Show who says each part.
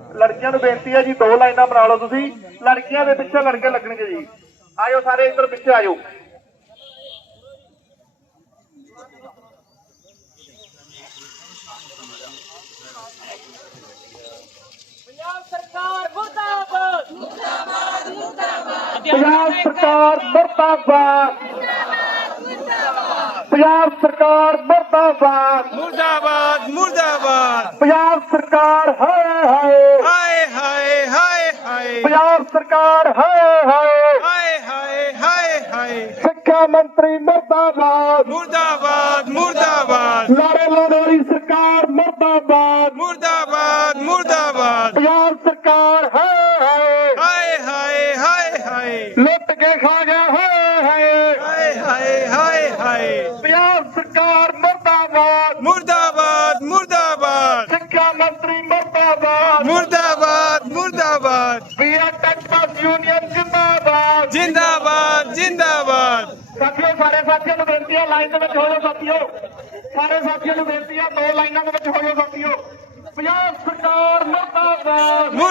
Speaker 1: लड़कियां नूं बेनती है जी 2 लाइनां बना लो तुसीं लड़कियां दे पिछे लड़के लगणगे जी आयो सारे इधर पिछे आयो
Speaker 2: सरकार मुर्दाबाद
Speaker 1: पंजाब सरकार मुर्दाबाद पंजाब सरकार मुर्दाबाद
Speaker 3: मुर्दाबाद मुर्दाबाद
Speaker 1: पंजाब सरकार हाय हाय
Speaker 3: हाय हाय हाय हाय
Speaker 1: पंजाब सरकार हाय हाय
Speaker 3: हाय हाय हाय हाय
Speaker 1: शिक्षा मंत्री मुर्दाबाद
Speaker 3: मुर्दाबाद मुर्दाबाद
Speaker 1: लारे लाने वाली सरकार मुर्दाबाद
Speaker 3: मुर्दाबाद मुर्दाबाद
Speaker 1: पंजाब सरकार हाय हाय
Speaker 3: हाय हाय हाय हाय
Speaker 1: लुट के खा गया हाय
Speaker 3: हाय हाय हाय हाय
Speaker 1: पंजाब सरकार मुर्दाबाद
Speaker 3: मुर्दाबाद मुर्दाबाद
Speaker 1: शिक्षा मंत्री मुर्दाबाद
Speaker 3: मुर्दाबाद मुर्दाबाद
Speaker 1: बीएड यूनियन जिंदाबाद
Speaker 3: जिंदाबाद जिंदाबाद
Speaker 1: साथियों सारे साथियों को बेनती है लाइन में हो जाओ साथियों सारे साथियों को बेनती है 2 लाइनों में हो जाओ साथियों पंजाब सरकार मुर्दाबाद